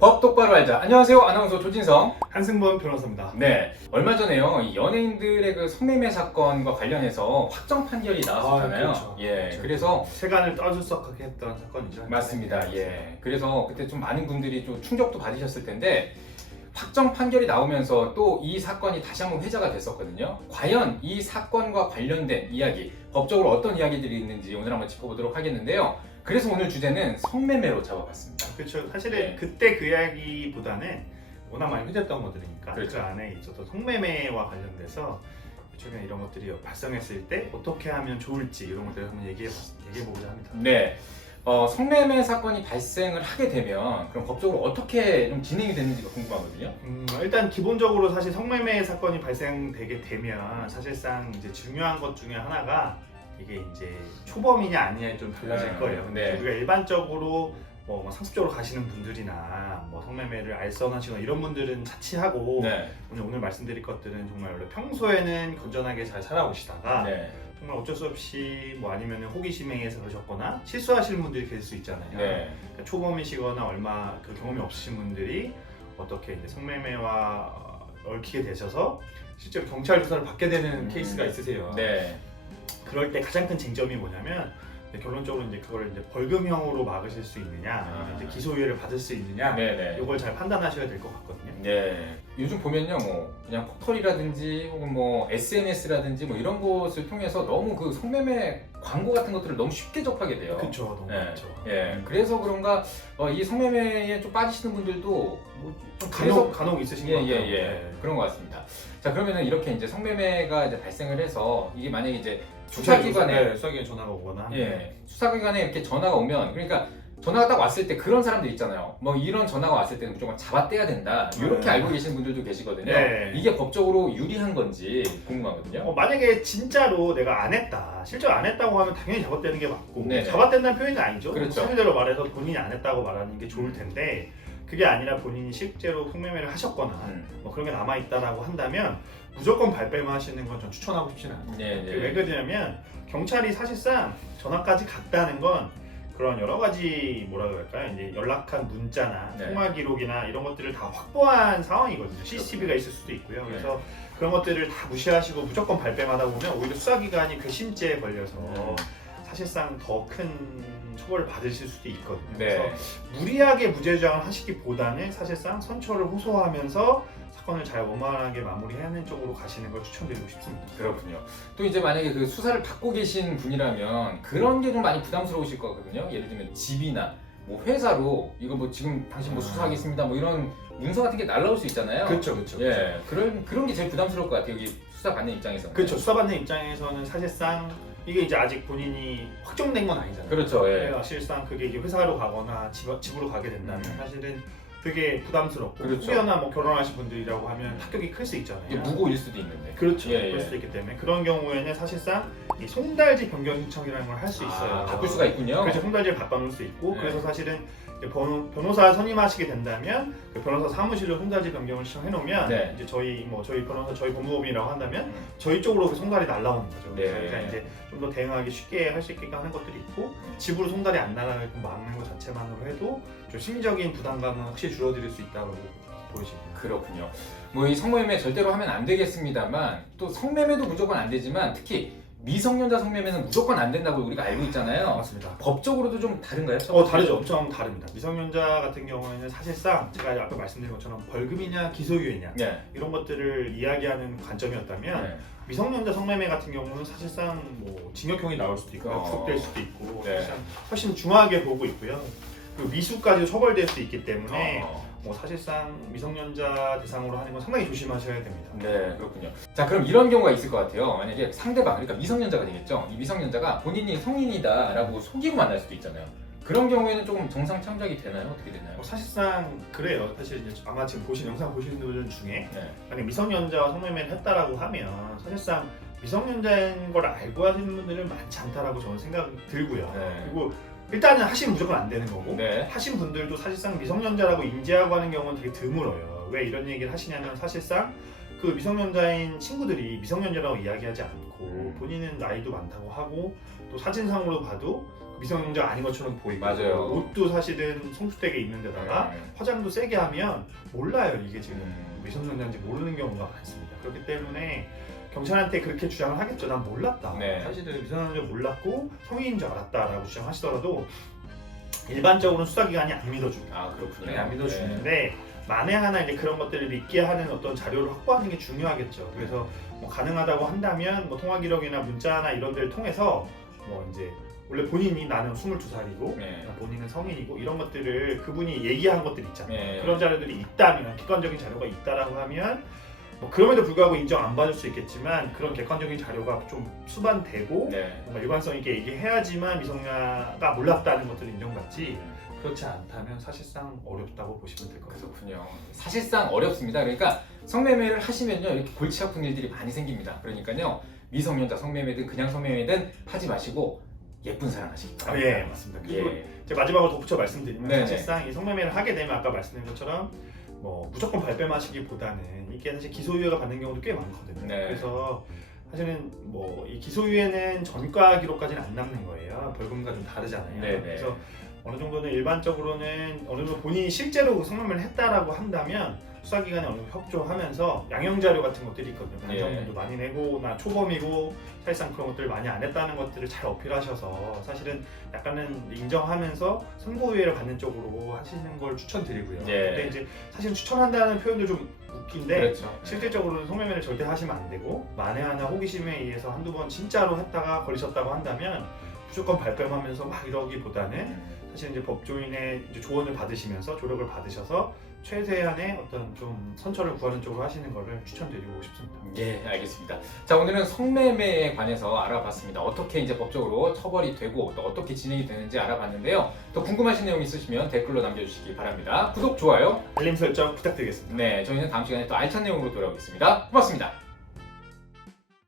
법 똑바로 알자. 안녕하세요. 아나운서 조진성. 한승범 변호사입니다. 네. 얼마 전에요. 이 연예인들의 그 성매매 사건과 관련해서 확정 판결이 나왔었잖아요. 그렇죠. 예. 그렇죠. 그래서 세간을 떠들썩하게 했던 사건이죠. 맞습니다. 예. 그래서 그때 좀 많은 분들이 좀 충격도 받으셨을 텐데 확정 판결이 나오면서 또 이 사건이 다시 한번 회자가 됐었거든요. 과연 이 사건과 관련된 이야기, 법적으로 어떤 이야기들이 있는지 오늘 한번 짚어보도록 하겠는데요. 그래서 오늘 주제는 성매매로 잡아봤습니다. 그렇죠. 사실은 네. 그때 그 이야기보다는 워낙 많이 회자했던 것들이니까 그렇죠. 그 안에 있어서 성매매와 관련돼서 최근에 이런 것들이 발생했을 때 어떻게 하면 좋을지 이런 것들을 한번 얘기해보고자 합니다. 네. 성매매 사건이 발생을 하게 되면 그럼 법적으로 어떻게 좀 진행이 되는지가 궁금하거든요. 일단 기본적으로 사실 성매매 사건이 발생되게 되면 사실상 이제 중요한 것 중에 하나가 이게 이제 초범이냐 아니냐에 좀 달라질 거예요. 네. 우리가 일반적으로 뭐 상습적으로 가시는 분들이나 뭐 성매매를 알선하시거나 이런 분들은 차치하고 네. 오늘 말씀드릴 것들은 정말 원래 평소에는 건전하게 잘 살아오시다가 네. 정말 어쩔 수 없이 뭐 아니면 호기심에 의해서 그러셨거나 실수하시는 분들이 계실 수 있잖아요. 네. 그러니까 초범이시거나 얼마 그 경험이 없으신 분들이 어떻게 이제 성매매와 얽히게 되셔서 실제로 경찰 조사를 받게 되는 케이스가 있으세요. 네. 그럴 때 가장 큰 쟁점이 뭐냐면 결론적으로 이제 그걸 이제 벌금형으로 막으실 수 있느냐, 아니면 이제 기소유예를 받을 수 있느냐, 네. 이걸 잘 판단하셔야 될 것 같거든요. 네. 요즘 보면요, 뭐 그냥 포털이라든지 혹은 뭐 SNS라든지 뭐 이런 곳을 통해서 너무 그 성매매 광고 같은 것들을 너무 쉽게 접하게 돼요. 그렇죠, 너무 네. 많죠. 예. 그래서 그런가 이 성매매에 좀 빠지시는 분들도 뭐좀 그래서 간혹 있으신 것 같아요. 네. 그런 것 같습니다. 자, 그러면은 이렇게 이제 성매매가 이제 발생을 해서 이게 만약에 이제 수사기관에 전화가 오거나 수사기관에 이렇게 전화가 오면, 그러니까 전화가 딱 왔을 때 그런 사람들 있잖아요. 뭐 이런 전화가 왔을 때는 무조건 잡아떼야 된다. 이렇게 알고 계시는 분들도 계시거든요. 네. 이게 법적으로 유리한 건지 궁금하거든요. 만약에 진짜로 내가 안 했다, 실제로 안 했다고 하면 당연히 잡아떼는 게 맞고, 네네. 잡아떼는 표현이 아니죠. 그렇죠. 사실대로 말해서 본인이 안 했다고 말하는 게 좋을 텐데, 그게 아니라 본인이 실제로 성매매를 하셨거나 뭐 그런 게 남아 있다라고 한다면 무조건 발뺌을 하시는 건 전 추천하고 싶지는 않아요. 왜 그러냐면 경찰이 사실상 전화까지 갔다는 건 그런 여러 가지 뭐라 그럴까요? 이제 연락한 문자나 통화 기록이나 이런 것들을 다 확보한 상황이거든요. CCTV가 있을 수도 있고요. 그래서 그런 것들을 다 무시하시고 무조건 발뺌하다 보면 오히려 수사기관이 괘씸죄에 걸려서 사실상 더 큰 처벌을 받으실 수도 있거든요. 그래서 무리하게 무죄 주장을 하시기보다는 사실상 선처를 호소하면서 사건을 잘 원만하게 마무리하는 쪽으로 가시는 걸 추천드리고 싶습니다. 그렇군요. 또 이제 만약에 그 수사를 받고 계신 분이라면 그런 게 좀 많이 부담스러우실 거거든요. 예를 들면 집이나 뭐 회사로 이거 뭐 지금 당신 뭐 수사하겠습니다 뭐 이런 문서 같은 게 날라올 수 있잖아요. 그렇죠. 예, 그런 게 제일 부담스러울 것 같아요. 여기 수사 받는 입장에서는. 그렇죠. 수사받는 입장에서는 사실상 이게 이제 아직 본인이 확정된 건 아니잖아요. 그렇죠. 예. 사실상 그게 이제 회사로 가거나 집으로 가게 된다면 사실은 되게 부담스럽고, 그렇죠. 후배나 뭐 결혼하신 분들이라고 하면 타격이 클 수 있잖아요. 이게 무고일 수도 있는데. 그렇죠. 예, 그럴 수도 있기 때문에 그런 경우에는 사실상 이 송달지 변경 신청이라는 걸 할 수 있어요. 바꿀 수가 있군요. 그렇죠. 송달지를 바꿔놓을 수 있고, 네. 그래서 사실은 이제 변호사 선임하시게 된다면 그 변호사 사무실로 송달지 변경을 신청해 놓으면 이제 저희 변호사 저희 법무법인이라고 한다면 저희 쪽으로 그 송달이 날라오는 거죠. 그러니까 이제 좀 더 대응하기 쉽게 할 수 있게끔 하는 것들이 있고, 집으로 송달이 안 날아가게끔 막는 것 자체만으로 해도 좀 심리적인 부담감은 확실히 줄어들 수 있다고 보여집니다. 그렇군요. 뭐 이 성매매 절대로 하면 안 되겠습니다만 또 성매매도 무조건 안 되지만 특히 미성년자 성매매는 무조건 안 된다고 우리가 알고 있잖아요. 맞습니다. 법적으로도 좀 다른가요? 다르죠. 엄청 다릅니다. 미성년자 같은 경우에는 사실상 제가 아까 말씀드린 것처럼 벌금이냐 기소유예냐 이런 것들을 이야기하는 관점이었다면 미성년자 성매매 같은 경우는 사실상 뭐 징역형이 나올 수도 있고 구속될 수도 있고 사실상 훨씬 중하게 보고 있고요. 그리고 미수까지도 처벌될 수 있기 때문에 뭐 사실상 미성년자 대상으로 하는 건 상당히 조심하셔야 됩니다. 네, 그렇군요. 자, 그럼 이런 경우가 있을 것 같아요. 만약에 상대방, 그러니까 미성년자가 되겠죠. 이 미성년자가 본인이 성인이다라고 속이고 만날 수도 있잖아요. 그런 경우에는 조금 정상 참작이 되나요? 어떻게 되나요? 사실상 그래요. 사실 이제 아마 지금 영상 보시는 분들 중에 만약 미성년자와 성매매를 했다라고 하면 사실상 미성년자인 걸 알고 하시는 분들은 많지 않다라고 저는 생각이 들고요. 그리고 일단은 하시면 무조건 안 되는 거고, 하신 분들도 사실상 미성년자라고 인지하고 하는 경우는 되게 드물어요. 왜 이런 얘기를 하시냐면 사실상 그 미성년자인 친구들이 미성년자라고 이야기하지 않고 본인은 나이도 많다고 하고 또 사진상으로 봐도 미성년자 아닌 것처럼 보이고 맞아요. 옷도 사실은 성수되게 입는 데다가 화장도 세게 하면 몰라요 이게 지금 미성년자인지 모르는 경우가 많습니다. 그렇기 때문에 경찰한테 그렇게 주장을 하겠죠. 난 몰랐다. 네. 사실은 미성년자 몰랐고 성인인 줄 알았다라고 주장하시더라도 일반적으로는 수사기관이 안 믿어줍니다. 아 그렇군요. 네, 안 믿어주는데 만에 하나 이제 그런 것들을 믿게 하는 어떤 자료를 확보하는 게 중요하겠죠. 그래서 뭐 가능하다고 한다면 뭐 통화 기록이나 문자나 이런 데를 통해서 뭐 이제 원래 본인이 나는 22살이고 네. 본인은 성인이고 이런 것들을 그분이 얘기한 것들 있잖아요. 네. 그런 자료들이 있다면 객관적인 자료가 있다라고 하면 뭐 그럼에도 불구하고 인정 안 받을 수 있겠지만 그런 객관적인 자료가 좀 수반되고 네. 뭔가 일관성 있게 얘기해야지만 미성년자가 몰랐다는 것들을 인정받지 그렇지 않다면 사실상 어렵다고 보시면 될 것 같아요. 그렇군요. 사실상 어렵습니다. 그러니까 성매매를 하시면요 이렇게 골치 아픈 일들이 많이 생깁니다. 그러니까요 미성년자 성매매든 그냥 성매매든 하지 마시고 예쁜 사랑 하시기 바랍니다. 예, 맞습니다. 그리고 예. 이제 마지막으로 덧붙여 말씀드리면 네네. 사실상 이 성매매를 하게 되면 아까 말씀드린 것처럼 뭐 무조건 발뺌하시기보다는 이게 사실 기소유예가 받는 경우도 꽤 많거든요. 네. 그래서 사실은 뭐 이 기소유예는 전과 기록까지는 안 남는 거예요. 벌금과 좀 다르잖아요. 네네. 그래서 어느 정도는 일반적으로는 어느 정도 본인이 실제로 성매매를 했다라고 한다면 수사기관에 어느 정도 협조하면서 양형자료 같은 것들이 있거든요. 반성문도 많이 내고 나 초범이고 사실상 그런 것들을 많이 안 했다는 것들을 잘 어필하셔서 사실은 약간은 인정하면서 선고유예를 받는 쪽으로 하시는 걸 추천드리고요. 예. 근데 이제 사실 추천한다는 표현도 좀 웃긴데 그렇죠. 실질적으로는 성매매를 절대 하시면 안 되고 만에 하나 호기심에 의해서 한두 번 진짜로 했다가 걸리셨다고 한다면 무조건 발뺌하면서 막 이러기보다는 사실 이제 법조인의 이제 조언을 받으시면서 조력을 받으셔서 최대한의 어떤 좀 선처를 구하는 쪽으로 하시는 것을 추천드리고 싶습니다. 예, 알겠습니다. 자, 오늘은 성매매에 관해서 알아봤습니다. 어떻게 이제 법적으로 처벌이 되고 또 어떻게 진행이 되는지 알아봤는데요. 또 궁금하신 내용 있으시면 댓글로 남겨주시기 바랍니다. 구독, 좋아요. 알림 설정 부탁드리겠습니다. 네, 저희는 다음 시간에 또 알찬 내용으로 돌아오겠습니다. 고맙습니다.